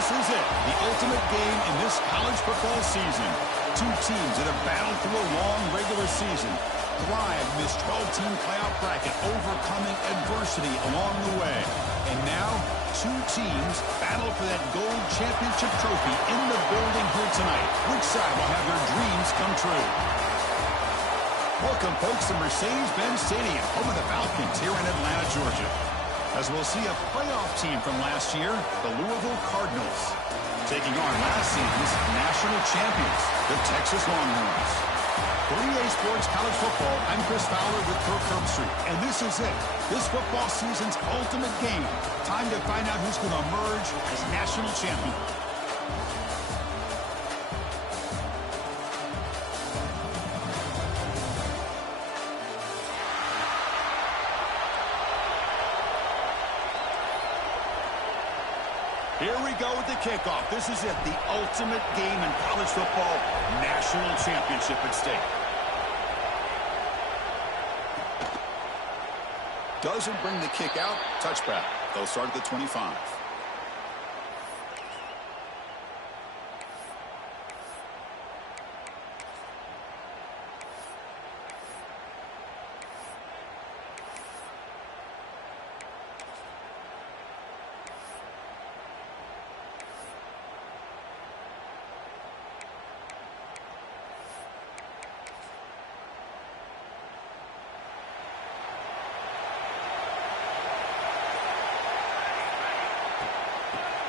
This is it, the ultimate game in this college football season. Two teams that have battled through a long regular season, thrived in this 12-team playoff bracket, overcoming adversity along the way. And now, two teams battle for that gold championship trophy in the building here tonight. Which side will have their dreams come true? Welcome, folks, to Mercedes-Benz Stadium, home of the Falcons here in Atlanta, Georgia. As we'll see a playoff team from last year, the Louisville Cardinals, taking on last season's national champions, the Texas Longhorns. For EA Sports College Football, I'm Chris Fowler with Kirk Herbstreit, and this is it. This football season's ultimate game. Time to find out who's going to emerge as national champion. Here we go with the kickoff. This is it, the ultimate game in college football, national championship at stake. Doesn't bring the kick out, touchback. They'll start at the 25.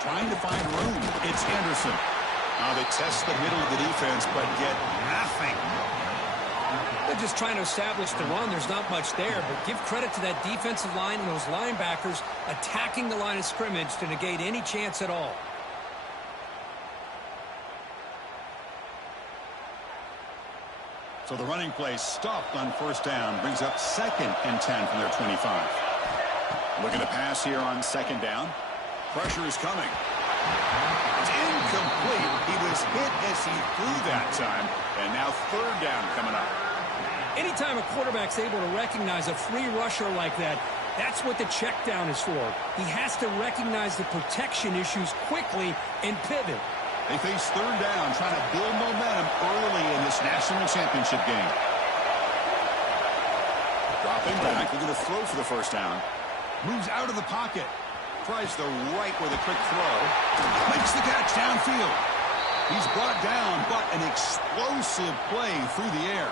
Trying to find room. It's Anderson. Now they test the middle of the defense, but get nothing. They're just trying to establish the run. There's not much there, but give credit to that defensive line and those linebackers attacking the line of scrimmage to negate any chance at all. So the running play stopped on first down, brings up 2nd and 10 from their 25. Looking to pass here on 2nd down. Pressure is coming. It's incomplete. He was hit as he threw that time. And now 3rd down coming up. Anytime a quarterback's able to recognize a free rusher like that, that's what the check down is for. He has to recognize the protection issues quickly and pivot. They face 3rd down, trying to build momentum early in this national championship game. Dropping back, looking to throw for the 1st down. Moves out of the pocket. Tries the right with a quick throw. Makes the catch downfield. He's brought down, but an explosive play through the air.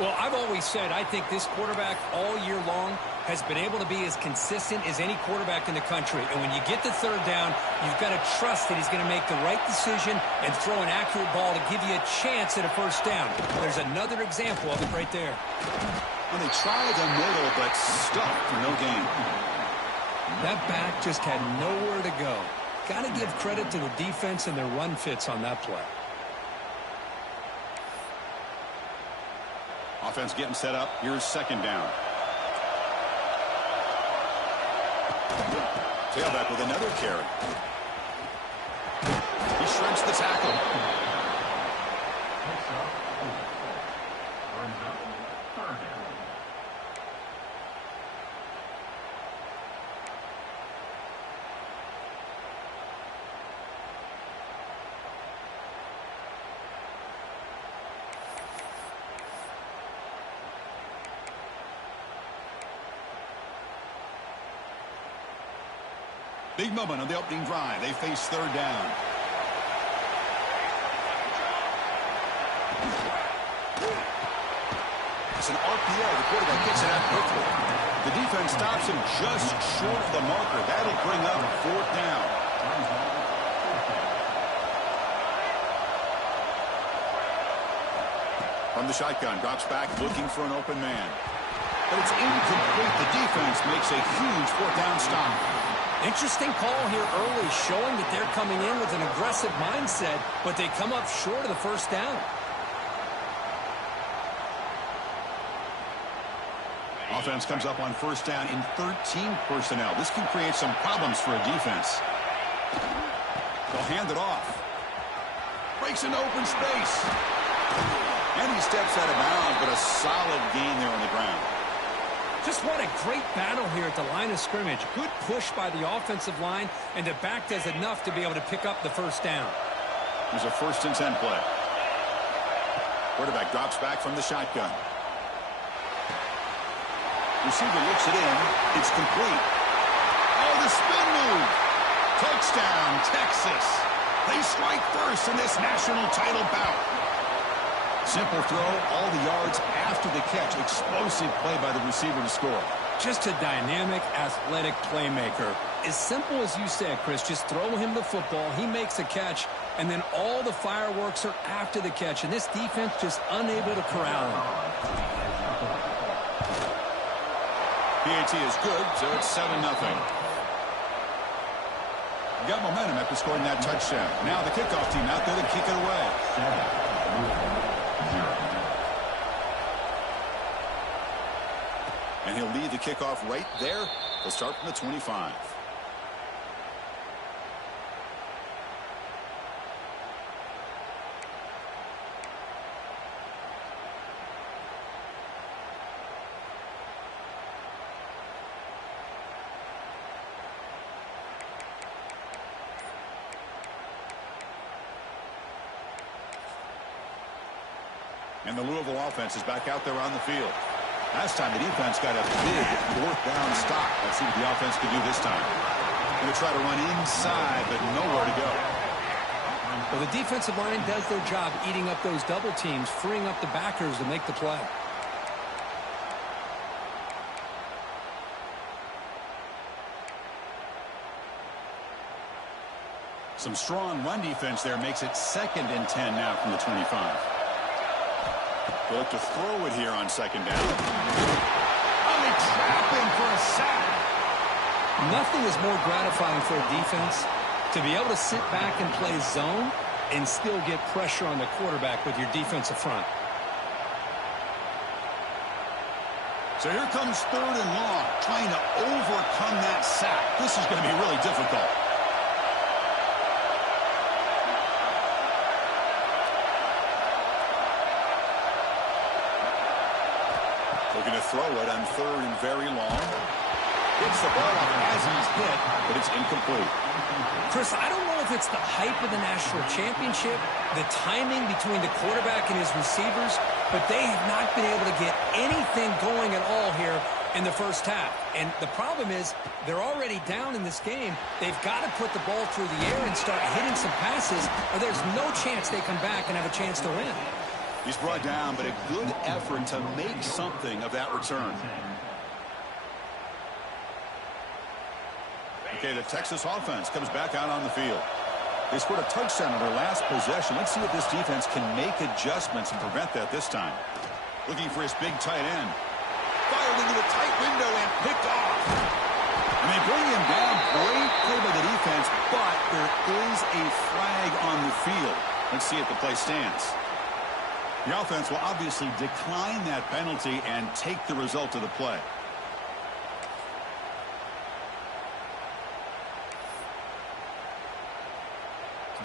Well, I've always said I think this quarterback all year long has been able to be as consistent as any quarterback in the country. And when you get the 3rd down, you've got to trust that he's going to make the right decision and throw an accurate ball to give you a chance at a 1st down. There's another example of it right there. Well, they tried the middle, but stuck for no gain. That back just had nowhere to go. Got to give credit to the defense and their run fits on that play. Offense getting set up. Here's 2nd down. Tailback with another carry. He shrinks the tackle. Big moment on the opening drive. They face 3rd down. It's an RPO. The quarterback gets it out quickly. The defense stops him just short of the marker. That'll bring up 4th down. From the shotgun, drops back, looking for an open man. But it's incomplete. The defense makes a huge 4th down stop. Interesting call here early, showing that they're coming in with an aggressive mindset, but they come up short of the 1st down. Offense comes up on 1st down in 13 personnel. This can create some problems for a defense. They'll hand it off. Breaks into open space. And he steps out of bounds, but a solid gain there on the ground. Just what a great battle here at the line of scrimmage. Good push by the offensive line, and the back does enough to be able to pick up the first down. Here's a 1st and 10 play. Quarterback drops back from the shotgun. Receiver looks it in. It's complete. Oh, the spin move. Touchdown, Texas. They strike first in this national title bout. Simple throw, all the yards after the catch. Explosive play by the receiver to score. Just a dynamic, athletic playmaker. As simple as you said, Chris, just throw him the football, he makes a catch, and then all the fireworks are after the catch. And this defense just unable to corral him. PAT is good, so it's 7-0. Got momentum after scoring that touchdown. Now the kickoff team out there to kick it away. And he'll lead the kickoff right there. They'll start from the 25. And the Louisville offense is back out there on the field. Last time the defense got a big 4th down stop. Let's see what the offense can do this time. Going to try to run inside, but nowhere to go. Well, the defensive line does their job eating up those double teams, freeing up the backers to make the play. Some strong run defense there makes it 2nd and 10 now from the 25. They look to throw it here on 2nd down. Oh, they trap him for a sack. Nothing is more gratifying for a defense to be able to sit back and play zone and still get pressure on the quarterback with your defensive front. So here comes 3rd and long, trying to overcome that sack. This is going to be really difficult. Looking to throw it on 3rd and very long. Gets the ball off as he's hit, but it's incomplete. Chris, I don't know if it's the hype of the national championship, the timing between the quarterback and his receivers, but they have not been able to get anything going at all here in the first half. And the problem is they're already down in this game. They've got to put the ball through the air and start hitting some passes, or there's no chance they come back and have a chance to win. He's brought down, but a good effort to make something of that return. Okay, the Texas offense comes back out on the field. They scored a touchdown on their last possession. Let's see if this defense can make adjustments and prevent that this time. Looking for his big tight end. Fired into a tight window and picked off. And they bring him down. Great play by the defense, but there is a flag on the field. Let's see if the play stands. The offense will obviously decline that penalty and take the result of the play.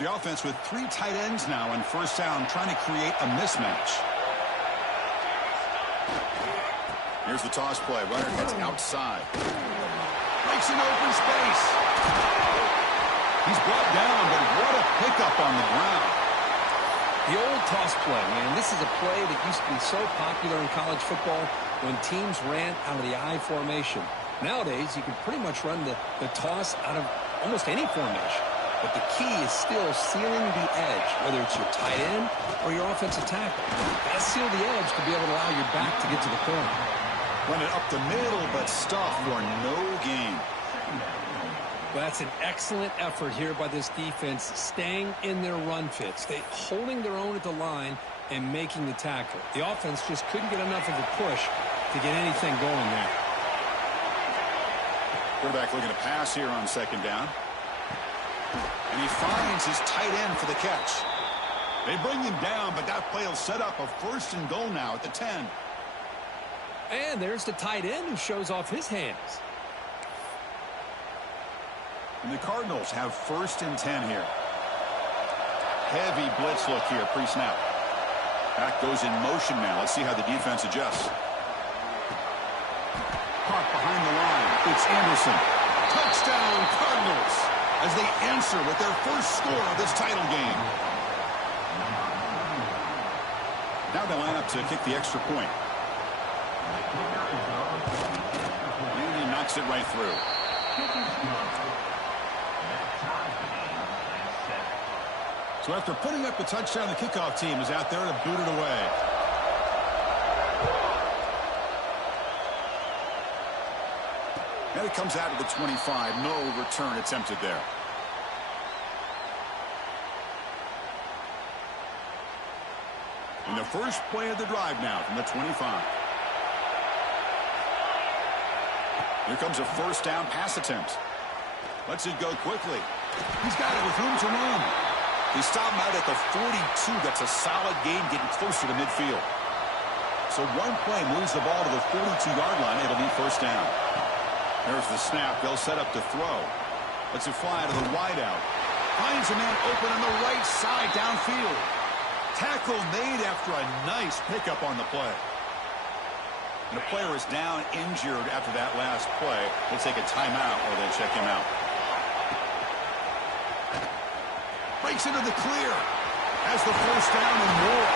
The offense with 3 tight ends now on 1st down, trying to create a mismatch. Here's the toss play. Runner gets outside. Breaks an open space. He's brought down, but what a pickup on the ground. The old toss play, man. This is a play that used to be so popular in college football when teams ran out of the I formation. Nowadays, you can pretty much run the toss out of almost any formation. But the key is still sealing the edge, whether it's your tight end or your offensive tackle. You've got to seal the edge to be able to allow your back to get to the corner. Run it up the middle, but stuff for no gain. Well, that's an excellent effort here by this defense, staying in their run fits. They holding their own at the line and making the tackle. The offense just couldn't get enough of a push to get anything going there. Quarterback looking to pass here on 2nd down. And he finds his tight end for the catch. They bring him down, but that play will set up a 1st and goal now at the 10. And there's the tight end who shows off his hands. And the Cardinals have 1st and 10 here. Heavy blitz look here pre-snap. Back goes in motion now. Let's see how the defense adjusts. caught behind the line. It's Anderson. Touchdown, Cardinals, as they answer with their first score of this title game. Now they line up to kick the extra point. And he knocks it right through. So after putting up the touchdown, the kickoff team is out there to boot it away. And it comes out to the 25. No return attempted there. And the first play of the drive now from the 25. Here comes a first down pass attempt. Lets it go quickly. He's got it with room to run. He stopped him out at the 42. That's a solid gain, getting closer to midfield. So one play moves the ball to the 42-yard line. It'll be first down. There's the snap. They'll set up to throw. Lets it fly to the wideout. Finds a man open on the right side downfield. Tackle made after a nice pickup on the play. And the player is down injured after that last play. They'll take a timeout or they'll check him out. Breaks into the clear. Has the first down and more.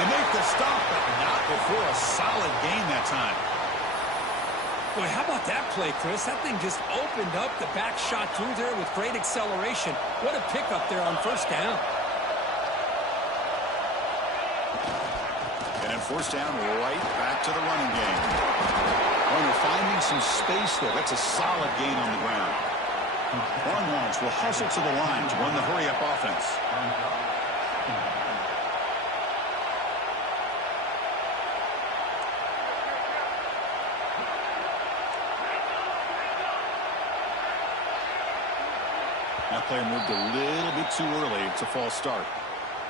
They make the stop, but not before a solid gain that time. Boy, how about that play, Chris? That thing just opened up. The back shot through there with great acceleration. What a pickup there on first down. And then first down right back to the running game. Oh, they're finding some space there. That's a solid gain on the ground. Longhorns will hustle to the line to run the hurry-up offense. That player moved a little bit too early. It's a false start.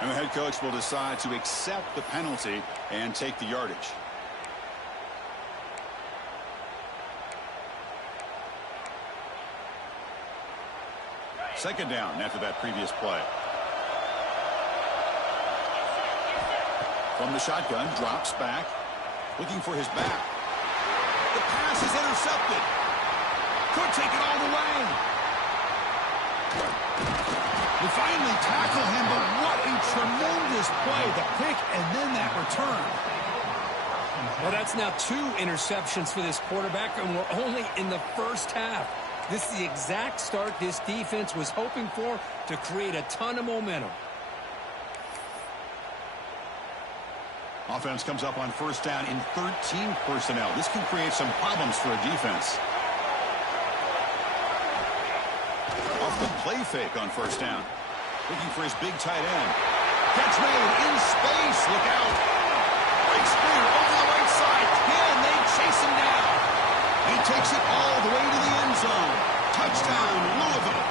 And the head coach will decide to accept the penalty and take the yardage. Second down after that previous play. From the shotgun, drops back, looking for his back. The pass is intercepted. Could take it all the way. They finally tackle him, but what a tremendous play. The pick and then that return. Well, that's now 2 interceptions for this quarterback, and we're only in the first half. This is the exact start this defense was hoping for to create a ton of momentum. Offense comes up on first down in 13 personnel. This can create some problems for a defense. Off the play fake on first down. Looking for his big tight end. Catch made in space. Look out. Breaks clear over the right side. Can they chase him down? He takes it all the way to the end zone. Touchdown, Louisville.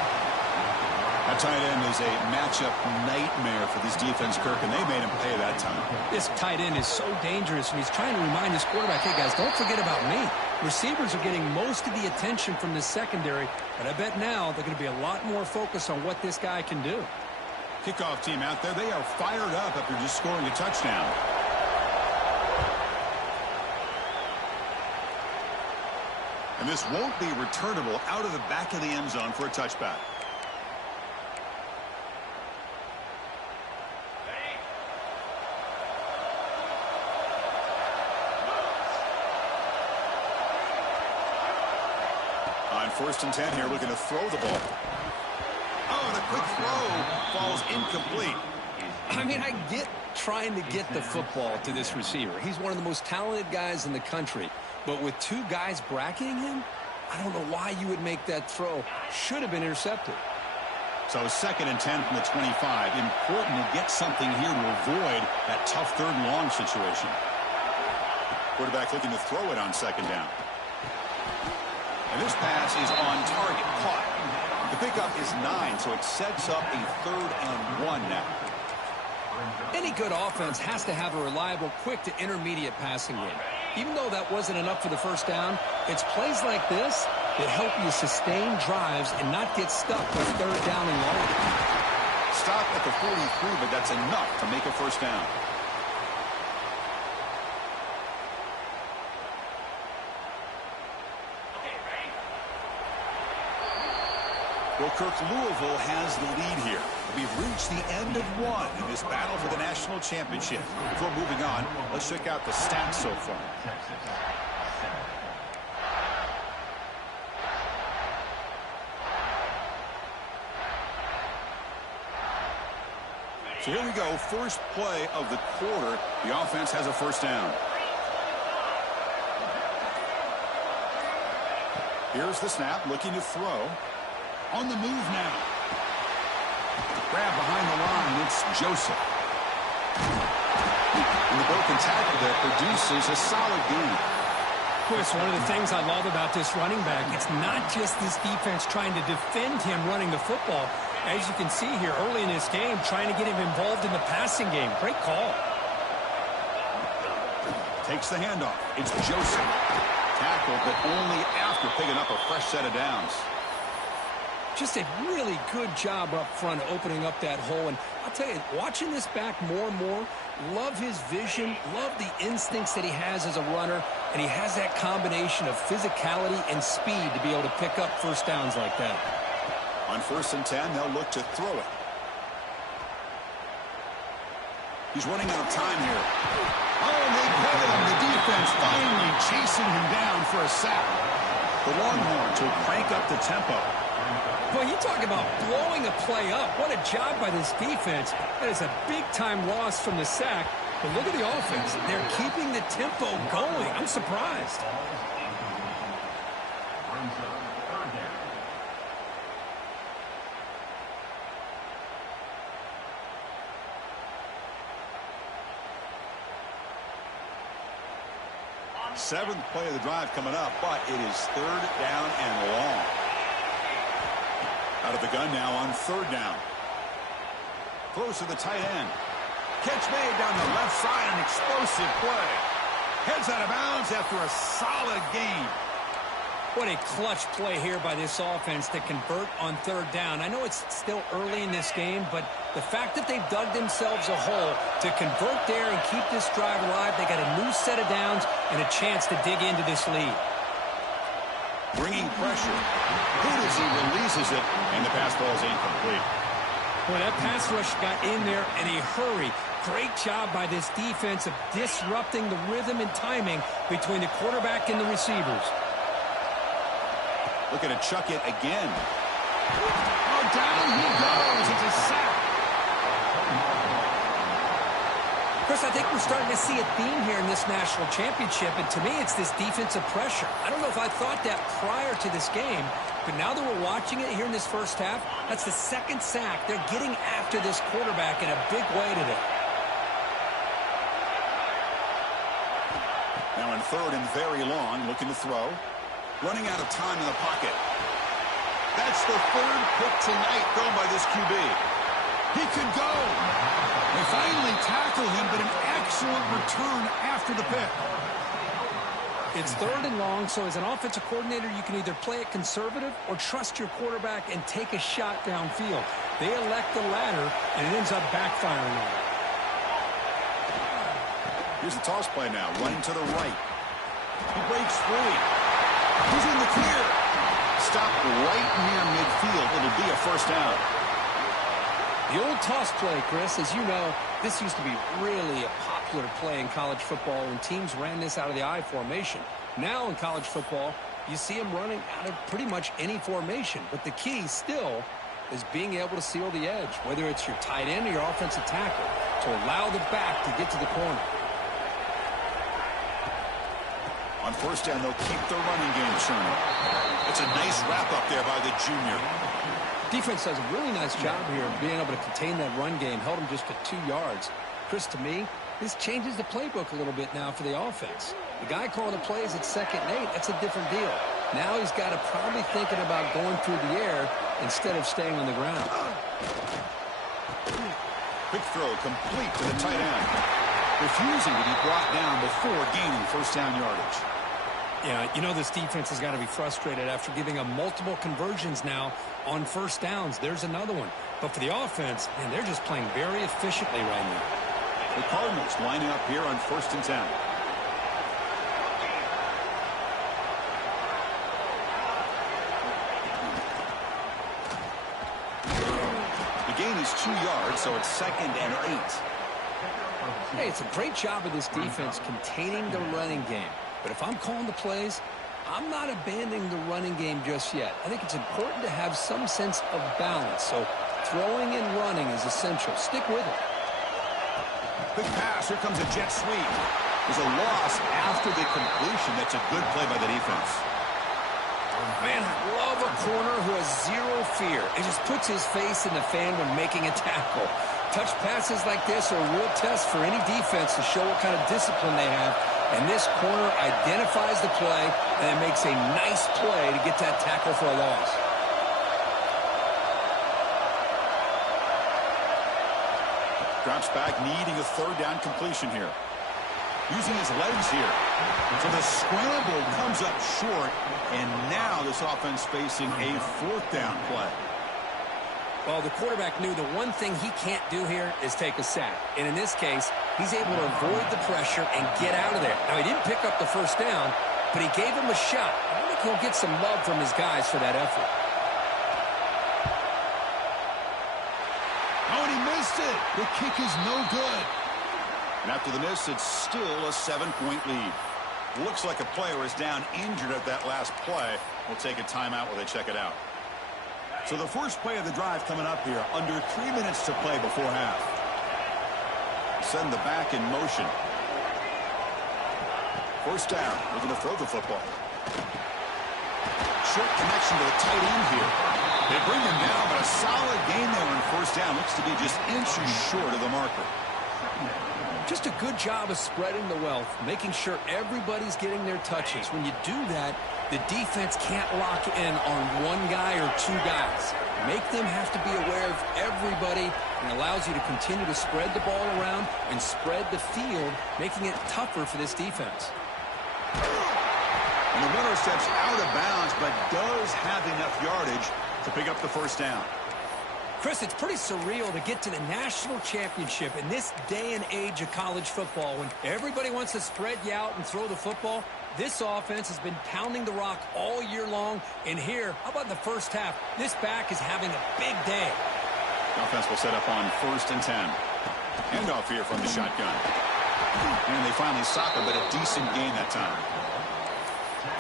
That tight end is a matchup nightmare for this defense, Kirk, and they made him pay that time. This tight end is so dangerous, and he's trying to remind his quarterback, hey, guys, don't forget about me. Receivers are getting most of the attention from the secondary, but I bet now they're going to be a lot more focused on what this guy can do. Kickoff team out there, they are fired up after just scoring a touchdown. And this won't be returnable out of the back of the end zone for a touchback. On first and 10 here, looking to throw the ball. Oh, and a quick throw falls incomplete. I mean, I get trying to get the football to this receiver. He's one of the most talented guys in the country. But with 2 guys bracketing him, I don't know why you would make that throw. Should have been intercepted. So second and 10 from the 25. Important to get something here to avoid that tough third and long situation. Quarterback looking to throw it on second down. And this pass is on target, caught. The pickup is 9, so it sets up a 3rd and 1 now. Any good offense has to have a reliable, quick to intermediate passing game. Even though that wasn't enough for the first down, it's plays like this that help you sustain drives and not get stuck with 3rd down and long. Stop at the 43, but that's enough to make a first down. Well, Kirk, Louisville has the lead here. We've reached the end of one in this battle for the national championship. Before moving on, let's check out the stats so far. So here we go, first play of the quarter. The offense has a first down. Here's the snap, looking to throw. On the move now. Grab behind the line, it's Joseph. And the broken tackle there produces a solid gain. Chris, one of the things I love about this running back, it's not just this defense trying to defend him running the football. As you can see here early in this game, trying to get him involved in the passing game. Great call. Takes the handoff. It's Joseph. Tackle, but only after picking up a fresh set of downs. Just a really good job up front opening up that hole. And I'll tell you, watching this back more and more, love his vision, love the instincts that he has as a runner, and he has that combination of physicality and speed to be able to pick up first downs like that. On 1st and 10, they'll look to throw it. He's running out of time here. Oh, they put him. The defense finally chasing him down for a sack. The Longhorns will crank up the tempo. Boy, you talk about blowing a play up. What a job by this defense. That is a big-time loss from the sack. But look at the offense. They're keeping the tempo going. I'm surprised. Seventh play of the drive coming up, but it is 3rd down and long. Out of the gun now on 3rd down. Throws to the tight end. Catch made down the left side, an explosive play. Heads out of bounds after a solid gain. What a clutch play here by this offense to convert on 3rd down. I know it's still early in this game, but the fact that they've dug themselves a hole to convert there and keep this drive alive, they got a new set of downs and a chance to dig into this lead. Bringing pressure. Good as he releases it, and the pass ball is incomplete. Boy, that pass rush got in there in a hurry. Great job by this defense of disrupting the rhythm and timing between the quarterback and the receivers. Looking to chuck it again. Oh, down he goes. It's a sack. Chris, I think we're starting to see a theme here in this national championship, and to me, it's this defensive pressure. I don't know if I thought that prior to this game, but now that we're watching it here in this first half, that's the 2nd sack. They're getting after this quarterback in a big way today. Now in 3rd and very long, looking to throw. Running out of time in the pocket. That's the 3rd pick tonight thrown by this QB. He could go. They finally tackle him, but an excellent return after the pick. It's 3rd and long, so as an offensive coordinator, you can either play it conservative or trust your quarterback and take a shot downfield. They elect the latter, and it ends up backfiring on them. Here's the toss play now, running to the right. He breaks free. He's in the clear. Stopped right near midfield. It'll be a first down. The old toss play, Chris, as you know, this used to be really a popular play in college football when teams ran this out of the I formation. Now in college football, you see them running out of pretty much any formation. But the key still is being able to seal the edge, whether it's your tight end or your offensive tackle, to allow the back to get to the corner. On 1st down, they'll keep the running game churning. It's a nice wrap-up there by the junior. Defense does a really nice job here of being able to contain that run game, held him just to 2 yards. Chris, to me, this changes the playbook a little bit now for the offense. The guy calling the plays at 2nd and 8, that's a different deal. Now he's got to probably thinking about going through the air instead of staying on the ground. Quick throw complete to the tight end. Refusing to be brought down before gaining first down yardage. Yeah, you know this defense has got to be frustrated after giving them multiple conversions now on first downs. There's another one. But for the offense, man, they're just playing very efficiently right now. The Cardinals lining up here on 1st and 10. gain is 2 yards, so it's 2nd and 8. Hey, it's a great job of this defense containing the running game. But if I'm calling the plays, I'm not abandoning the running game just yet. I think it's important to have some sense of balance. So throwing and running is essential. Stick with it. Big pass. Here comes a jet sweep. There's a loss after the completion. That's a good play by the defense. Man, I love a corner who has zero fear. He just puts his face in the fan when making a tackle. Touch passes like this are a real test for any defense to show what kind of discipline they have. And this corner identifies the play, and it makes a nice play to get that tackle for a loss. Drops back, needing a 3rd down completion here. Using his legs here. So the scramble comes up short, and now this offense facing a 4th down play. Well, the quarterback knew the one thing he can't do here is take a sack. And in this case, he's able to avoid the pressure and get out of there. Now, he didn't pick up the 1st down, but he gave him a shot. I think he'll get some love from his guys for that effort. Oh, and he missed it. The kick is no good. And after the miss, it's still a 7-point lead. Looks like a player is down injured at that last play. We'll take a timeout while they check it out. So the first play of the drive coming up here. Under 3 minutes to play before half. Send the back in motion. 1st down. Looking to throw the football. Short connection to the tight end here. They bring him down, but a solid gain there on 1st down. Looks to be just inches short of the marker. Just a good job of spreading the wealth, making sure everybody's getting their touches. When you do that, the defense can't lock in on one guy or 2 guys. Make them have to be aware of everybody, and allows you to continue to spread the ball around and spread the field, making it tougher for this defense. And the runner steps out of bounds, but does have enough yardage to pick up the 1st down. Chris, it's pretty surreal to get to the national championship in this day and age of college football when everybody wants to spread you out and throw the football. This offense has been pounding the rock all year long. And here, how about in the 1st half? This back is having a big day. The offense will set up on 1st and 10. Handoff here from the shotgun. And they finally stop it, but a decent gain that time.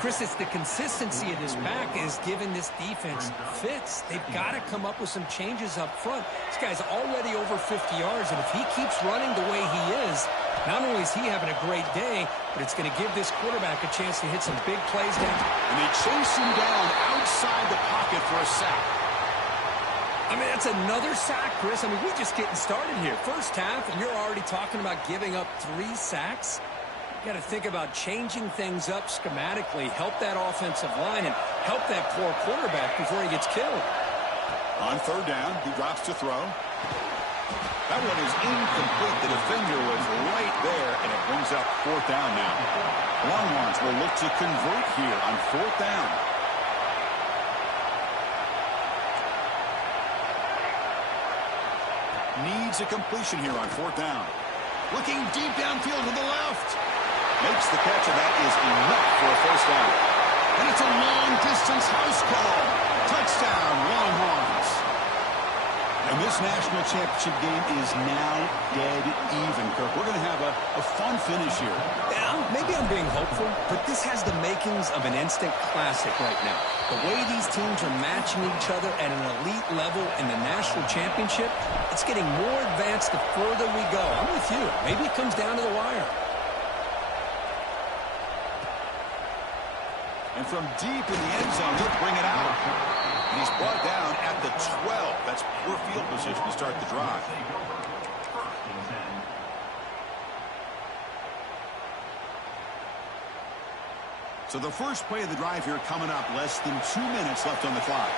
Chris, it's the consistency of this back is giving this defense fits. They've got to come up with some changes up front. This guy's already over 50 yards, and if he keeps running the way he is, not only is he having a great day, but it's going to give this quarterback a chance to hit some big plays down. And they chase him down outside the pocket for a sack. I mean, that's another sack, Chris. I mean, we're just getting started here. 1st half, and you're already talking about giving up 3 sacks. Got to think about changing things up schematically, help that offensive line, and help that poor quarterback before he gets killed. On 3rd down, he drops to throw. That one is incomplete. The defender was right there, and it brings up 4th down now. Longhorns will look to convert here on 4th down. Needs a completion here on 4th down. Looking deep downfield to the left. Makes the catch, and that is enough for a 1st down. And it's a long-distance house call. Touchdown, Longhorns. And this national championship game is now dead even, Kirk. We're going to have a fun finish here. Yeah, maybe I'm being hopeful, but this has the makings of an instant classic right now. The way these teams are matching each other at an elite level in the national championship, it's getting more advanced the further we go. I'm with you. Maybe it comes down to the wire. And from deep in the end zone, he'll bring it out. And he's brought down at the 12. That's poor field position to start the drive. So the first play of the drive here coming up. Less than 2 minutes left on the clock.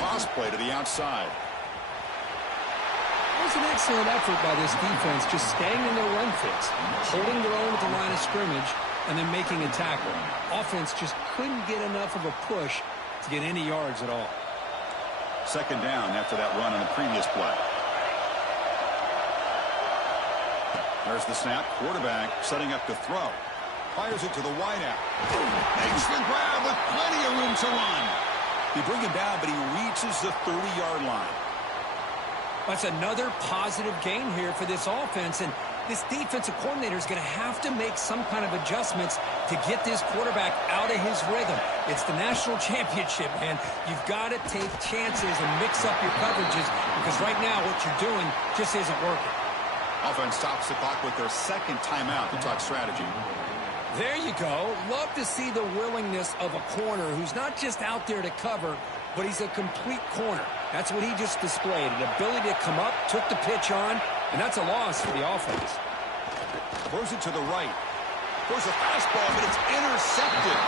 Toss play to the outside. It was an excellent effort by this defense, just staying in their run fits, holding their own at the line of scrimmage, and then making a tackle. Offense just couldn't get enough of a push to get any yards at all. 2nd down after that run on the previous play. There's the snap. Quarterback setting up to throw. Fires it to the wideout. Makes the grab with plenty of room to run. They bring him down, but he reaches the 30-yard line. That's another positive gain here for this offense, and this defensive coordinator is going to have to make some kind of adjustments to get this quarterback out of his rhythm. It's the national championship, man. You've got to take chances and mix up your coverages because right now what you're doing just isn't working. Offense stops the clock with their second timeout to talk strategy. There you go. Love to see the willingness of a corner who's not just out there to cover, but he's a complete corner. That's what he just displayed, an ability to come up, took the pitch on, and that's a loss for the offense. Throws it to the right. Throws a fastball, but it's intercepted.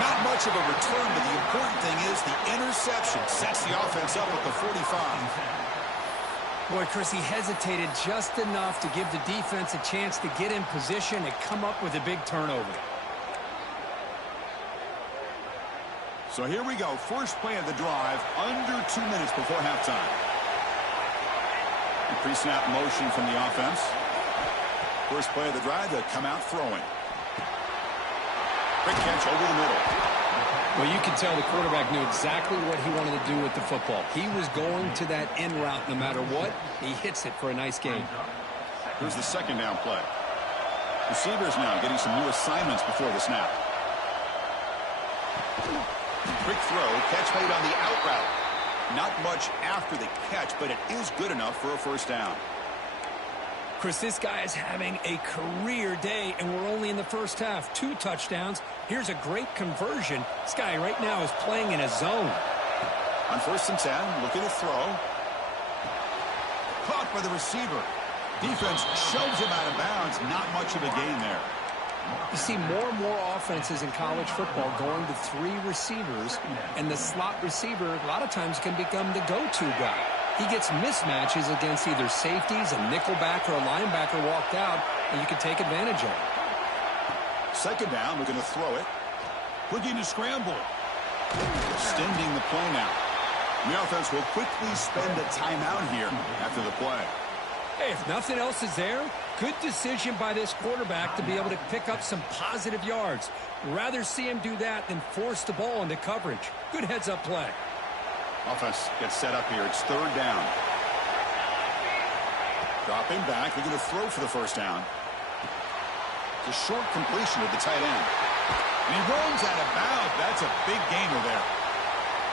Not much of a return, but the important thing is the interception sets the offense up at the 45. Boy, Chris, he hesitated just enough to give the defense a chance to get in position and come up with a big turnover. So here we go. First play of the drive, under 2 minutes before halftime. Pre-snap motion from the offense. First play of the drive, they'll come out throwing. Quick catch over the middle. Well, you can tell the quarterback knew exactly what he wanted to do with the football. He was going to that in route no matter what. He hits it for a nice gain. Here's the second down play. Receivers now getting some new assignments before the snap. Quick throw, catch made on the out route. Not much after the catch, but it is good enough for a first down. Chris, this guy is having a career day, and we're only in the first half. 2 touchdowns. Here's a great conversion. This guy right now is playing in a zone. On 1st and 10, looking to throw. Caught by the receiver. Defense shoves him out of bounds. Not much of a gain there. You see more and more offenses in college football going to 3 receivers, and the slot receiver a lot of times can become the go-to guy. He gets mismatches against either safeties, a nickelback, or a linebacker walked out, and you can take advantage of it. Second down, we're going to throw it. Looking to scramble. Extending the play now. The offense will quickly spend a timeout here after the play. Hey, if nothing else is there, good decision by this quarterback to be able to pick up some positive yards. Rather see him do that than force the ball into coverage. Good heads-up play. Offense gets set up here. It's 3rd down. Dropping back. They're going to throw for the first down. It's a short completion to the tight end. And he runs out of bounds. That's a big gainer there.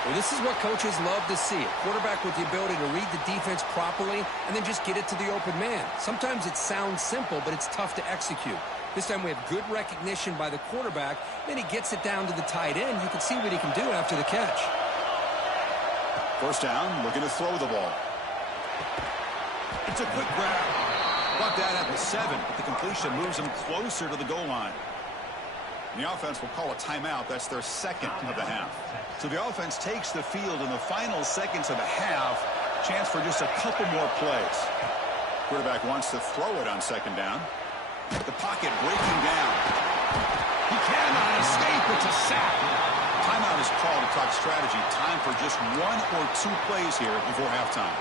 Well, this is what coaches love to see. A quarterback with the ability to read the defense properly and then just get it to the open man. Sometimes it sounds simple, but it's tough to execute. This time we have good recognition by the quarterback. Then he gets it down to the tight end. You can see what he can do after the catch. First down, looking to throw the ball. It's a quick grab. Brought that at the 7, but the completion moves him closer to the goal line. And the offense will call a timeout. That's their second of the half. So the offense takes the field in the final seconds of the half. Chance for just a couple more plays. Quarterback wants to throw it on second down. The pocket breaking down. He cannot escape. It's a sack. Timeout is called to talk strategy. Time for just 1 or 2 plays here before halftime.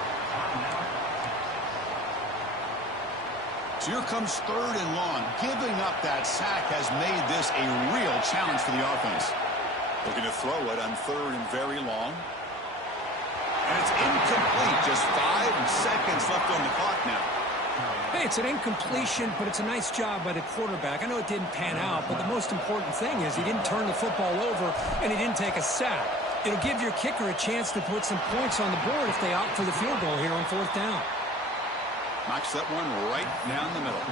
So here comes 3rd and long. Giving up that sack has made this a real challenge for the offense. Looking to throw it on 3rd and very long. And it's incomplete. Just 5 seconds left on the clock now. Hey, it's an incompletion, but it's a nice job by the quarterback. I know it didn't pan out, but the most important thing is he didn't turn the football over and he didn't take a sack. It'll give your kicker a chance to put some points on the board if they opt for the field goal here on 4th down. Knocks that one right down the middle.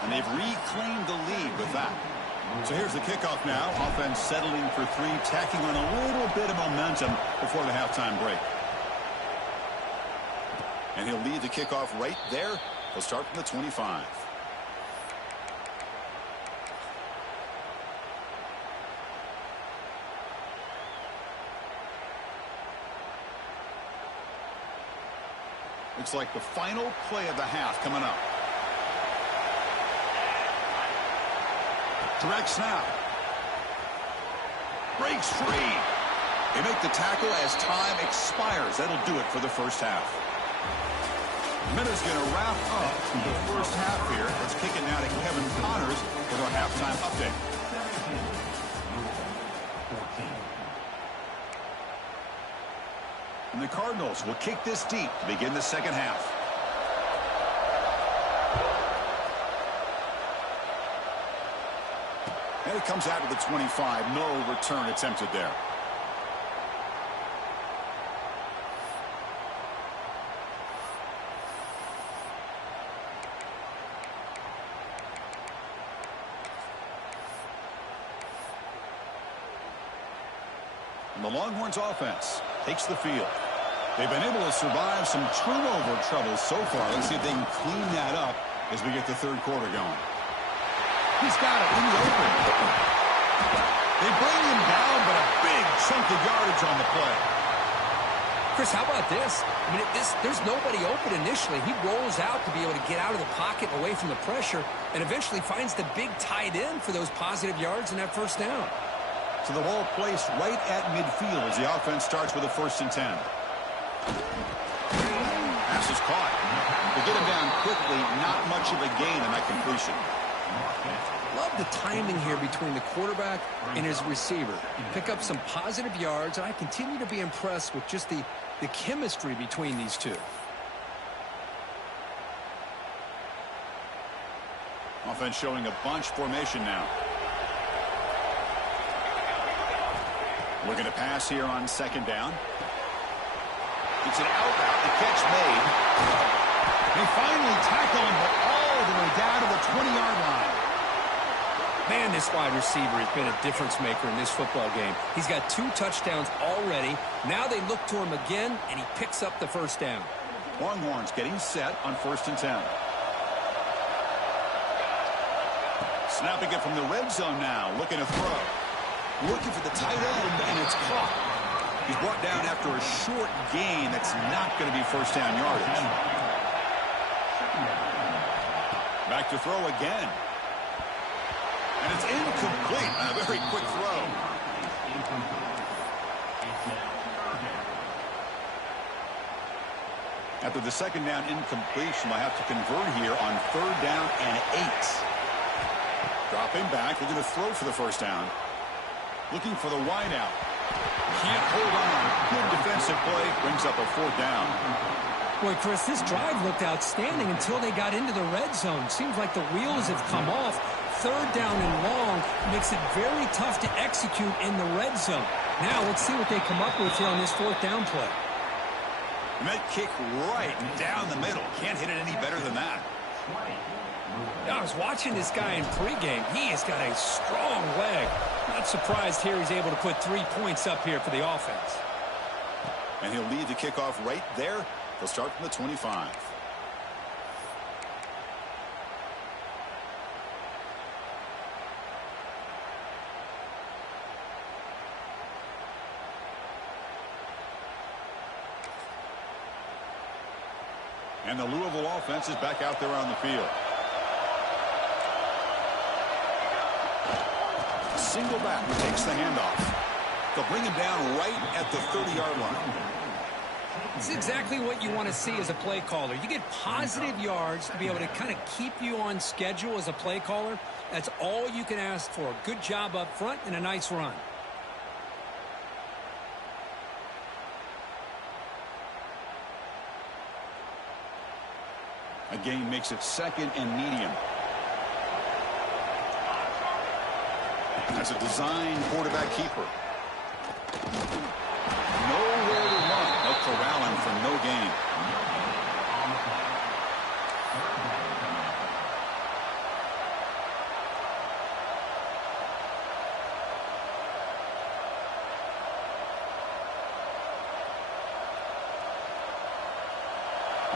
And they've reclaimed the lead with that. So here's the kickoff now. Offense settling for 3, tacking on a little bit of momentum before the halftime break. And he'll lead the kickoff right there. He'll start from the 25. Looks like the final play of the half coming up. Direct snap. Breaks free. They make the tackle as time expires. That'll do it for the first half. Minute's going to wrap up the first half here. Let's kick it now to Kevin Connors for our halftime update. And the Cardinals will kick this deep to begin the second half. And it comes out to the 25. No return attempted there. And the Longhorns offense takes the field. They've been able to survive some turnover troubles so far. Let's see if they can clean that up as we get the third quarter going. He's got it in the open. They bring him down, but a big chunk of yardage on the play. Chris, how about this? I mean, there's nobody open initially. He rolls out to be able to get out of the pocket away from the pressure and eventually finds the big tight end for those positive yards and that first down. So the ball placed right at midfield as the offense starts with a 1st and 10. Pass is caught. To get him down quickly, not much of a gain on that completion. Love the timing here between the quarterback and his receiver. Pick up some positive yards, and I continue to be impressed with just the chemistry between these two. Offense showing a bunch formation now. Looking to pass here on 2nd down. It's an out route. The catch made. They finally tackle him, but all the way down to the 20-yard line. Man, this wide receiver has been a difference maker in this football game. He's got 2 touchdowns already. Now they look to him again, and he picks up the first down. Longhorns getting set on 1st and 10. Snapping it from the red zone now. Looking to throw. Looking for the tight end, and it's caught. He's brought down after a short gain. That's not going to be first down yardage. Back to throw again. And it's incomplete. A very quick throw. After the 2nd down incompletion, they'll have to convert here on 3rd down and 8. Dropping back, looking to throw for the first down. Looking for the wide out. Can't hold on. Good defensive play. Brings up a 4th down. Boy, Chris, this drive looked outstanding until they got into the red zone. Seems like the wheels have come off. 3rd down and long makes it very tough to execute in the red zone. Now let's see what they come up with here on this 4th down play. And that kick right down the middle. Can't hit it any better than that. I was watching this guy in pregame. He has got a strong leg. Not surprised here he's able to put 3 points up here for the offense. And he'll lead the kickoff right there. He'll start from the 25. And the Louisville offense is back out there on the field. Single back who takes the handoff. They'll bring him down right at the 30-yard line. It's exactly what you want to see as a play caller. You get positive yards to be able to kind of keep you on schedule as a play caller. That's all you can ask for. Good job up front and a nice run. A gain makes it 2nd and medium. That's a design quarterback keeper. Nowhere to run. They'll corral him for no gain.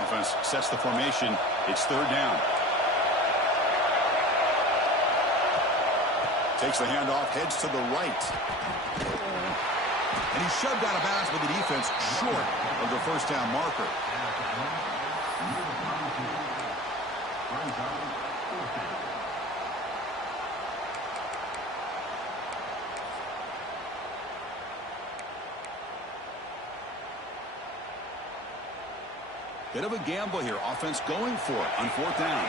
Offense sets the formation. It's 3rd down. Takes the handoff, heads to the right. And he's shoved out of bounds with the defense short of the first down marker. Bit of a gamble here. Offense going for it on 4th down.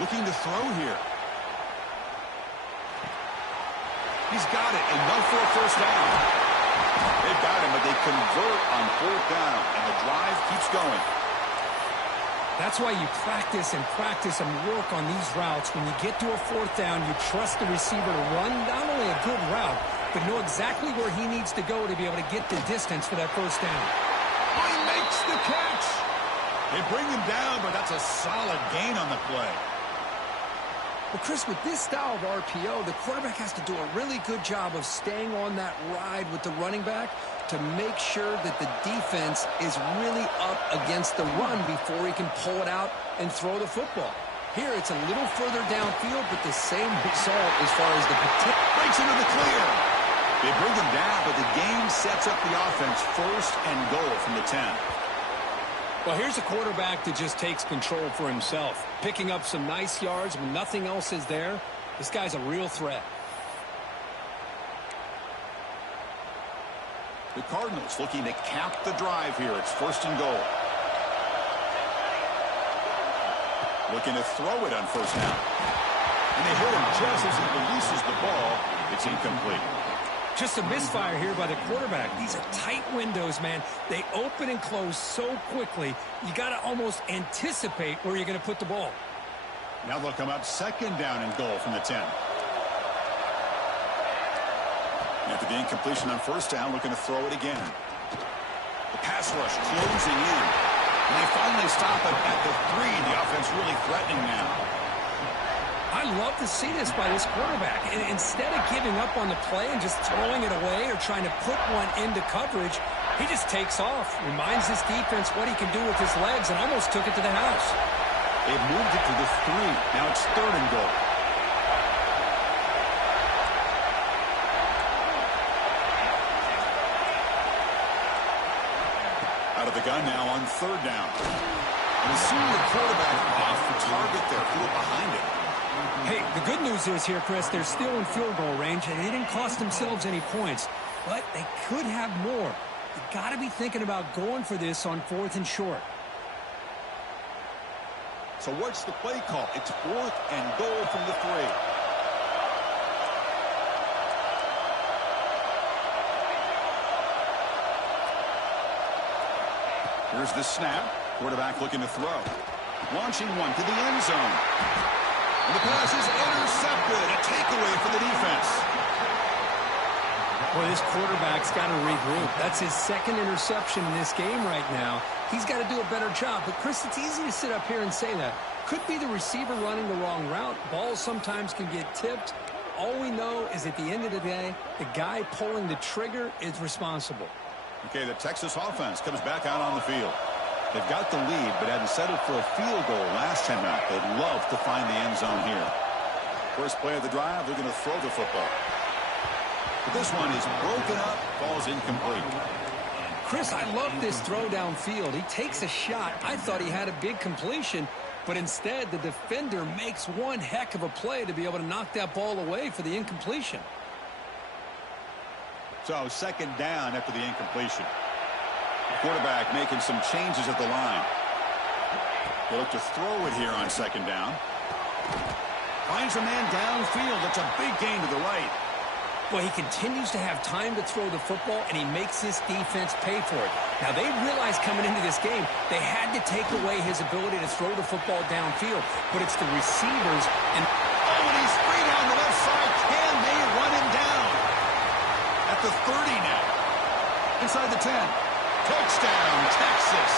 Looking to throw here. He's got it. Enough for a first down. they convert on 4th down, and the drive keeps going. That's why you practice and work on these routes. When you get to a 4th down, you trust the receiver to run not only a good route, but know exactly where he needs to go to be able to get the distance for that 1st down. Oh, he makes the catch. They bring him down, but that's a solid gain on the play. Well, Chris, with this style of RPO, the quarterback has to do a really good job of staying on that ride with the running back to make sure that the defense is really up against the run before he can pull it out and throw the football. Here, it's a little further downfield, but the same result as far as the potential. Breaks into the clear. They bring him down, but the game sets up the offense 1st and goal from the 10. Well, here's a quarterback that just takes control for himself, picking up some nice yards when nothing else is there. This guy's a real threat. The Cardinals looking to cap the drive here. It's 1st and goal. Looking to throw it on 1st down. And they hit him just as he releases the ball. It's incomplete. Just a misfire here by the quarterback. These are tight windows, man. They open and close so quickly, you got to almost anticipate where you're going to put the ball. Now they'll come up 2nd down and goal from the 10. After the incompletion on 1st down, looking to throw it again. The pass rush closing in. And they finally stop it at the 3. The offense really threatening now. I love to see this by this quarterback. And instead of giving up on the play and just throwing it away or trying to put one into coverage, he just takes off, reminds this defense what he can do with his legs, and almost took it to the house. They've moved it to the 3. Now it's 3rd and goal. Out of the gun now on 3rd down. And the senior quarterback off the target there. Feel behind it. Hey, the good news is here, Chris, they're still in field goal range, and they didn't cost themselves any points. But they could have more. You got to be thinking about going for this on 4th and short. So what's the play call? It's 4th and goal from the 3. Here's the snap. Quarterback looking to throw. Launching one to the end zone. And the pass is intercepted. A takeaway for the defense. Boy, this quarterback's got to regroup. That's his 2nd interception in this game right now. He's got to do a better job. But, Chris, it's easy to sit up here and say that. Could be the receiver running the wrong route. Balls sometimes can get tipped. All we know is at the end of the day, the guy pulling the trigger is responsible. Okay, the Texas offense comes back out on the field. They've got the lead, but hadn't settled for a field goal last time out. They'd love to find the end zone here. First play of the drive, they're going to throw the football. But this one is broken up, falls incomplete. Chris, I love this throw downfield. He takes a shot. I thought he had a big completion, but instead the defender makes one heck of a play to be able to knock that ball away for the incompletion. So 2nd down after the incompletion. The quarterback making some changes at the line. They look to throw it here on 2nd down. Finds a man downfield. That's a big gain to the right. Well, he continues to have time to throw the football, and he makes his defense pay for it. Now, they realized coming into this game they had to take away his ability to throw the football downfield, but it's the receivers. And and he's free down the left side. Can they run him down? At the 30 now. Inside the 10. Touchdown, Texas.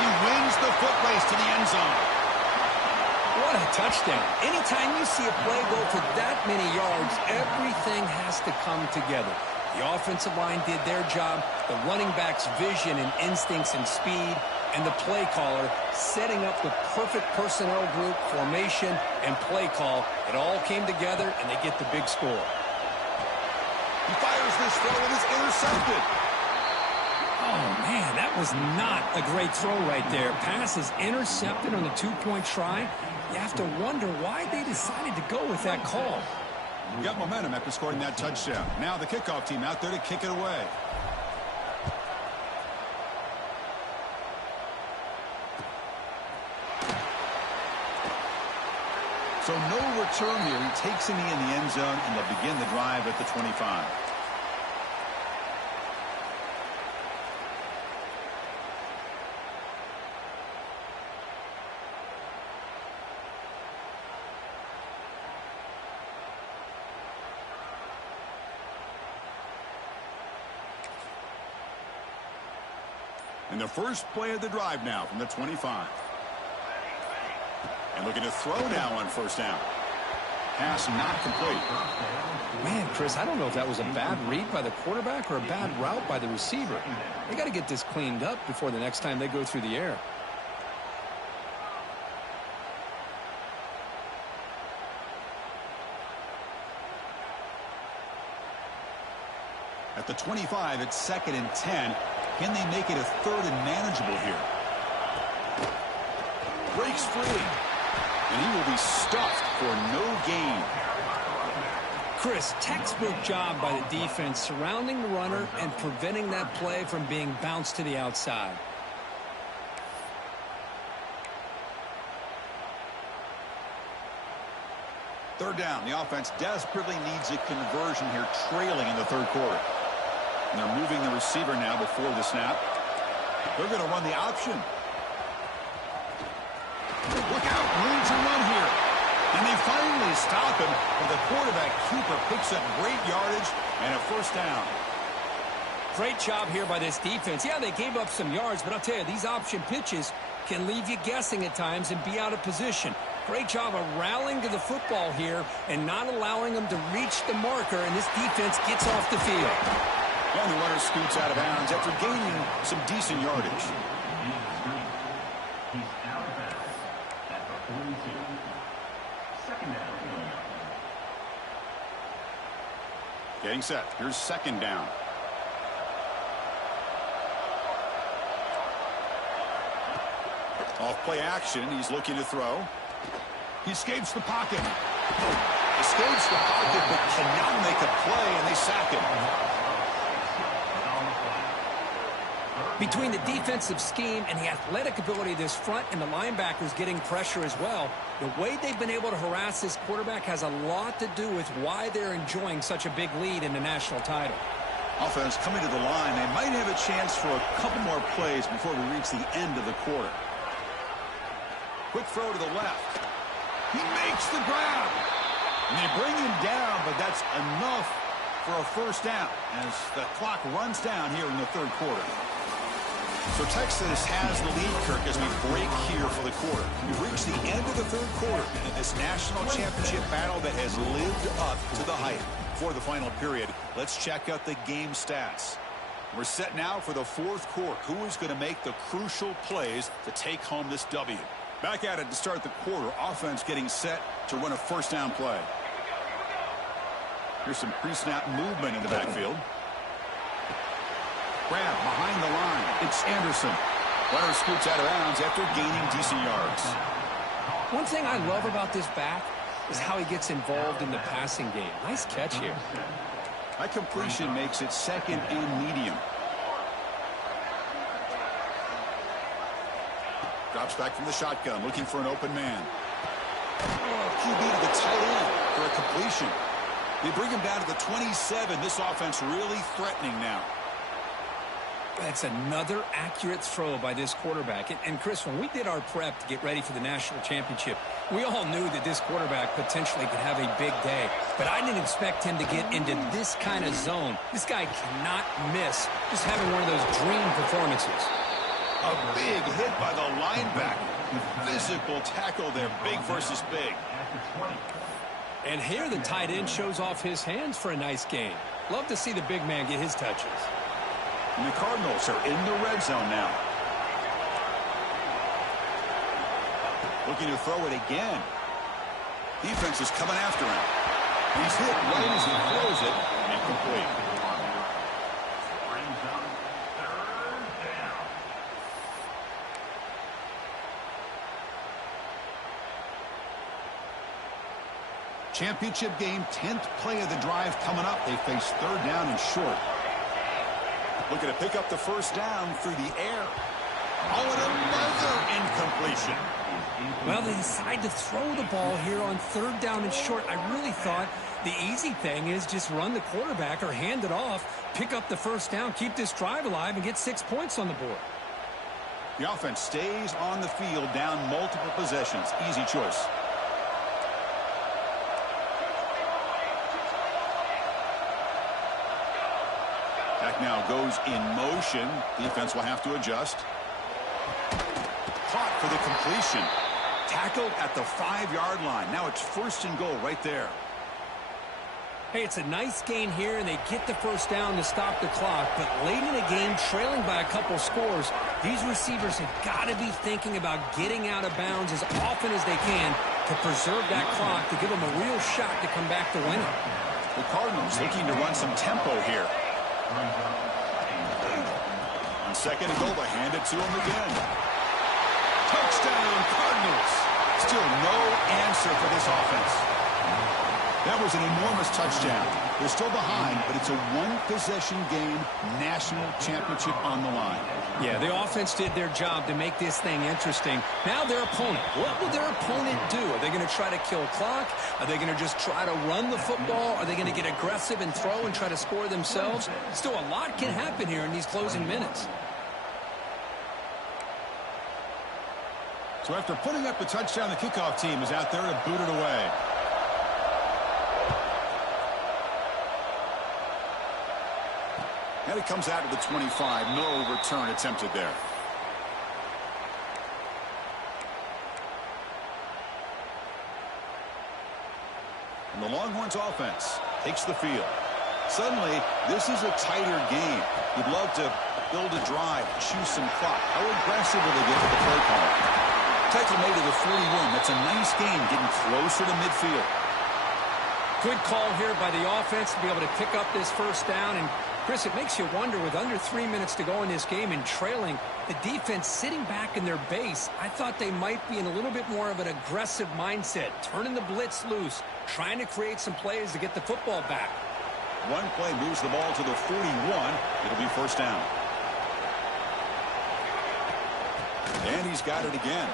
He wins the foot race to the end zone. What a touchdown. Anytime you see a play go for that many yards, everything has to come together. The offensive line did their job, the running back's vision and instincts and speed, and the play caller setting up the perfect personnel group, formation, and play call. It all came together, and they get the big score. He fires this throw, and it's intercepted. Oh, man, that was not a great throw right there. Pass is intercepted on the 2-point try. You have to wonder why they decided to go with that call. You got momentum after scoring that touchdown. Now the kickoff team out there to kick it away. So no return here. He takes a knee in the end zone, and they'll begin the drive at the 25. And the first play of the drive now from the 25. And looking to throw now on first down. Pass not complete. Man, Chris, I don't know if that was a bad read by the quarterback or a bad route by the receiver. They got to get this cleaned up before the next time they go through the air. At the 25, it's 2nd and 10. Can they make it a 3rd and manageable here? Breaks free. And he will be stuffed for no gain. Chris, textbook job by the defense surrounding the runner and preventing that play from being bounced to the outside. Third down. The offense desperately needs a conversion here, trailing in the 3rd quarter. And they're moving the receiver now before the snap. They're going to run the option. Look out, room to run here. And they finally stop him, but the quarterback keeper picks up great yardage and a first down. Great job here by this defense. Yeah, they gave up some yards, but I'll tell you, these option pitches can leave you guessing at times and be out of position. Great job of rallying to the football here and not allowing them to reach the marker, and this defense gets off the field. And the runner scoots out of bounds after gaining some decent yardage. Getting set. Here's 2nd down. Off play action. He's looking to throw. He escapes the pocket. Escapes the pocket, but cannot make a play, and they sack him. Between the defensive scheme and the athletic ability of this front and the linebackers getting pressure as well, the way they've been able to harass this quarterback has a lot to do with why they're enjoying such a big lead in the national title. Offense coming to the line. They might have a chance for a couple more plays before we reach the end of the quarter. Quick throw to the left. He makes the grab. And they bring him down, but that's enough for a first down as the clock runs down here in the 3rd quarter. So Texas has the lead, Kirk, as we break here for the quarter. We've reached the end of the 3rd quarter in this national championship battle that has lived up to the hype. For the final period, let's check out the game stats. We're set now for the 4th quarter. Who is going to make the crucial plays to take home this W? Back at it to start the quarter. Offense getting set to run a first down play. Here's some pre-snap movement in the backfield. Grab behind the line. It's Anderson. Runner scoots out of bounds after gaining decent yards. One thing I love about this back is how he gets involved in the passing game. Nice catch here. That completion makes it 2nd and medium. Drops back from the shotgun, looking for an open man. QB to the tight end for a completion. They bring him down to the 27. This offense really threatening now. That's another accurate throw by this quarterback. And Chris, when we did our prep to get ready for the national championship, we all knew that this quarterback potentially could have a big day. But I didn't expect him to get into this kind of zone. This guy cannot miss just having one of those dream performances. A big hit by the linebacker. Physical tackle there, big versus big. And here the tight end shows off his hands for a nice gain. Love to see the big man get his touches. And the Cardinals are in the red zone now. Looking to throw it again. Defense is coming after him. He's hit right as he throws it. Incomplete. Championship game, 10th play of the drive coming up. They face 3rd down and short. Looking to pick up the first down through the air. Oh, and another incompletion. Well, they decide to throw the ball here on 3rd down and short. I really thought the easy thing is just run the quarterback or hand it off, pick up the first down, keep this drive alive, and get 6 points on the board. The offense stays on the field down multiple possessions. Easy choice. Back now goes in motion. Defense will have to adjust. Caught for the completion. Tackled at the 5-yard line. Now it's 1st and goal right there. Hey, it's a nice gain here, and they get the first down to stop the clock. But late in the game, trailing by a couple scores, these receivers have got to be thinking about getting out of bounds as often as they can to preserve that clock, to give them a real shot to come back to win it. The Cardinals looking to run some tempo here. On 2nd and goal, they hand it to him again. Touchdown, Cardinals. Still no answer for this offense. That was an enormous touchdown. They're still behind, but it's a one-possession game, national championship on the line. Yeah, the offense did their job to make this thing interesting. Now their opponent. What will their opponent do? Are they going to try to kill clock? Are they going to just try to run the football? Are they going to get aggressive and throw and try to score themselves? Still, a lot can happen here in these closing minutes. So after putting up the touchdown, the kickoff team is out there to boot it away. And it comes out to the 25. No return attempted there. And the Longhorns offense takes the field. Suddenly, this is a tighter game. You'd love to build a drive, choose some clock. How aggressive will they get with the play call? Tackle made to the 41. That's a nice game, getting closer to midfield. Good call here by the offense to be able to pick up this first down. And, Chris, it makes you wonder, with under 3 minutes to go in this game and trailing, the defense sitting back in their base, I thought they might be in a little bit more of an aggressive mindset, turning the blitz loose, trying to create some plays to get the football back. One play moves the ball to the 41. It'll be first down. And he's got it again.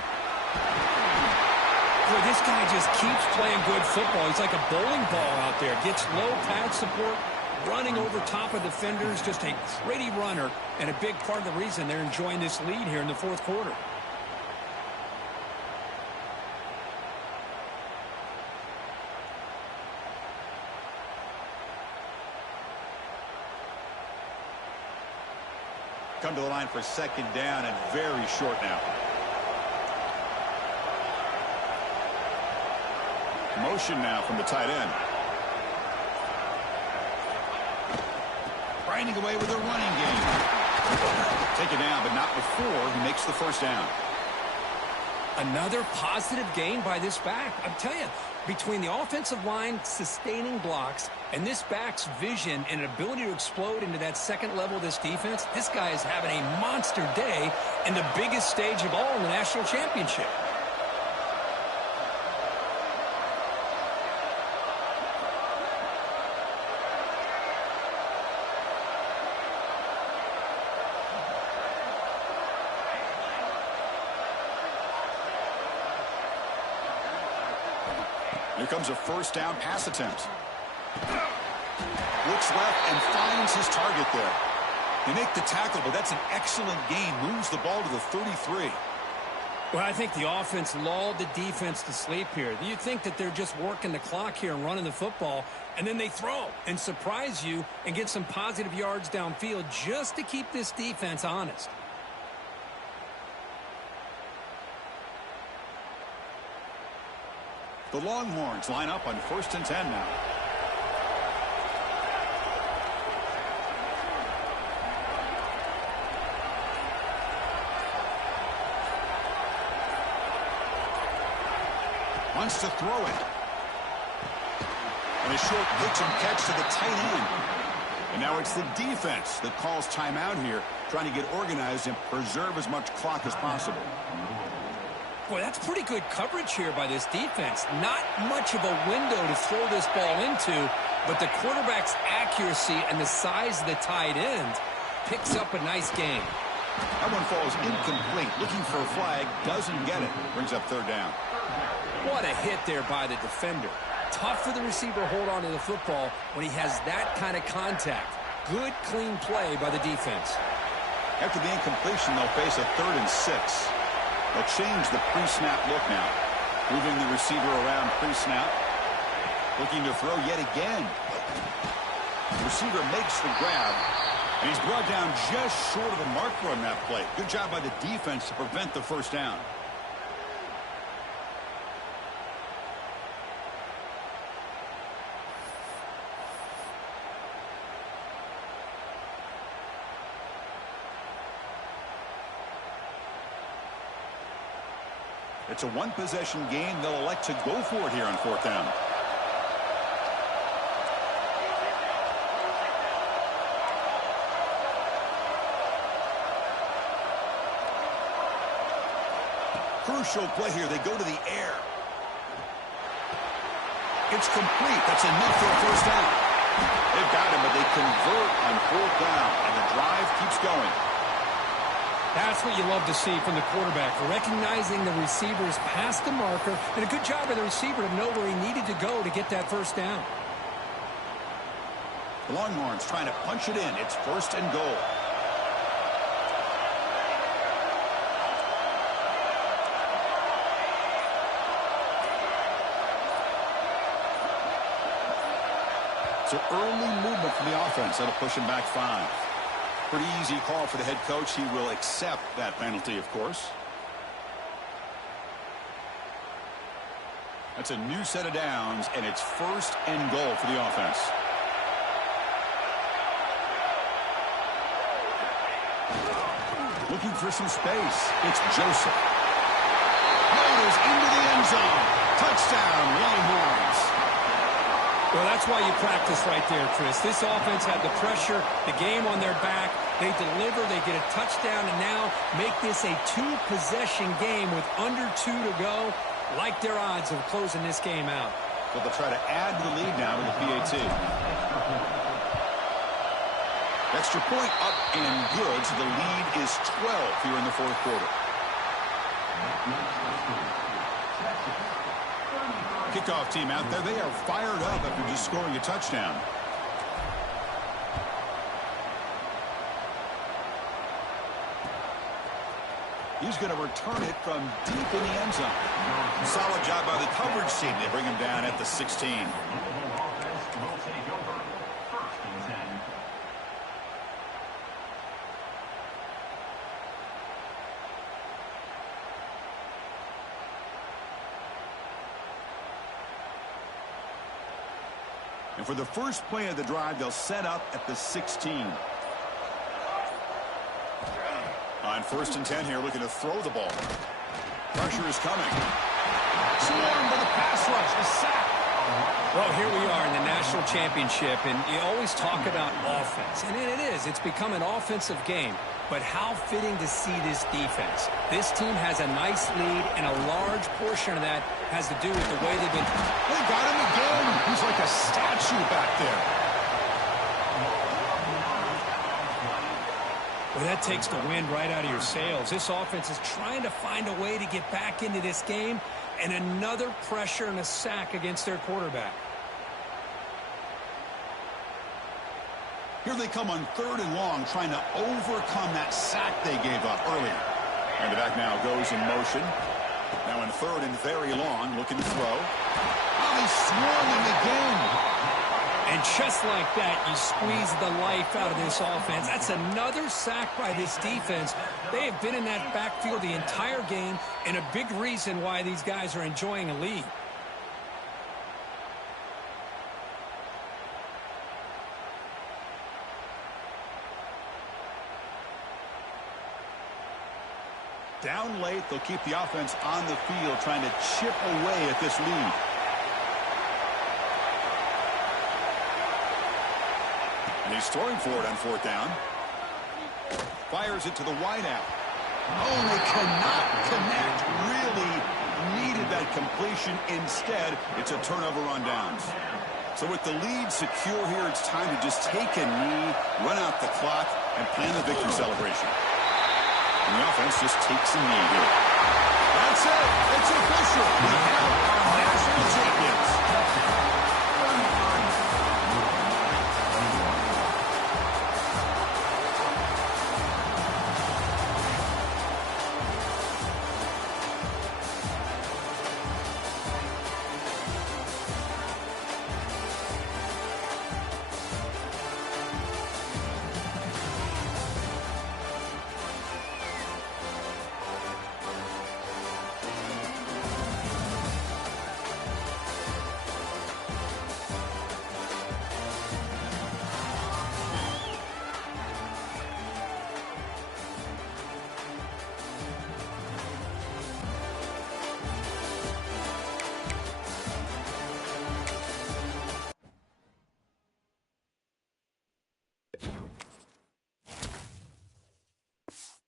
Boy, this guy just keeps playing good football. He's like a bowling ball out there. Gets low pad support, running over top of defenders. Just a gritty runner, and a big part of the reason they're enjoying this lead here in the fourth quarter. Come to the line for second down, and very short now. Motion now from the tight end. Grinding away with a running game. Take it down, but not before he makes the first down. Another positive gain by this back. I'm telling you, between the offensive line sustaining blocks and this back's vision and ability to explode into that second level of this defense, this guy is having a monster day in the biggest stage of all in the national championship. Here comes a first down pass attempt. Looks left and finds his target there. They make the tackle, but that's an excellent gain. Moves the ball to the 33. Well, I think the offense lulled the defense to sleep here. You think that they're just working the clock here and running the football, and then they throw and surprise you and get some positive yards downfield just to keep this defense honest. The Longhorns line up on 1st and 10 now. Wants to throw it. And a short pitch and catch to the tight end. And now it's the defense that calls timeout here, trying to get organized and preserve as much clock as possible. Boy, that's pretty good coverage here by this defense. Not much of a window to throw this ball into, but the quarterback's accuracy and the size of the tight end picks up a nice gain. That one falls incomplete. Looking for a flag, doesn't get it. Brings up third down. What a hit there by the defender. Tough for the receiver to hold on to the football when he has that kind of contact. Good, clean play by the defense. After the incompletion, they'll face a 3rd and 6. They'll change the pre-snap look now. Moving the receiver around pre-snap. Looking to throw yet again. The receiver makes the grab. And he's brought down just short of the marker on that play. Good job by the defense to prevent the first down. It's a one-possession game. They'll elect to go for it here on fourth down. Crucial play here. They go to the air. It's complete. That's enough for a first down. They've got him, but they convert on fourth down, and the drive keeps going. That's what you love to see from the quarterback, recognizing the receivers past the marker, and a good job by the receiver to know where he needed to go to get that first down. The Longhorns trying to punch it in. It's first and goal. So early movement from the offense. That'll push him back 5. Pretty easy call for the head coach. He will accept that penalty, of course. That's a new set of downs, and it's first and goal for the offense. Looking for some space. It's Joseph. Goes into the end zone. Touchdown, Longhorns. Well, that's why you practice right there, Chris. This offense had the pressure, the game on their back. They deliver, they get a touchdown, and now make this a 2-possession game with under 2 to go. Like their odds of closing this game out. But they'll try to add to the lead now with the PAT. Extra point up and good, so the lead is 12 here in the fourth quarter. Kickoff team out there. They are fired up after just scoring a touchdown. He's going to return it from deep in the end zone. Solid job by the coverage team. They bring him down at the 16. And for the first play of the drive, they'll set up at the 16. On first and 10 here, looking to throw the ball. Pressure is coming. Swarmed by the pass rush. A sack. Well, here we are in the national championship, and you always talk about offense. And it is. It's become an offensive game. But how fitting to see this defense. This team has a nice lead, and a large portion of that has to do with the way they've been. They got him again. He's like a statue back there. Well, that takes the wind right out of your sails. This offense is trying to find a way to get back into this game, and another pressure and a sack against their quarterback. Here they come on third and long, trying to overcome that sack they gave up earlier. And the back now goes in motion. Now in third and very long, looking to throw. Oh, they swarm him again. And just like that, you squeeze the life out of this offense. That's another sack by this defense. They have been in that backfield the entire game, and a big reason why these guys are enjoying a lead. Down late, they'll keep the offense on the field, trying to chip away at this lead. And he's throwing for it on fourth down. Fires it to the wideout. Oh, they cannot connect. Really needed that completion. Instead, it's a turnover on downs. So with the lead secure here, it's time to just take a knee, run out the clock, and plan the victory celebration. And the offense just takes a knee here. That's it. It's official. We have our national champions.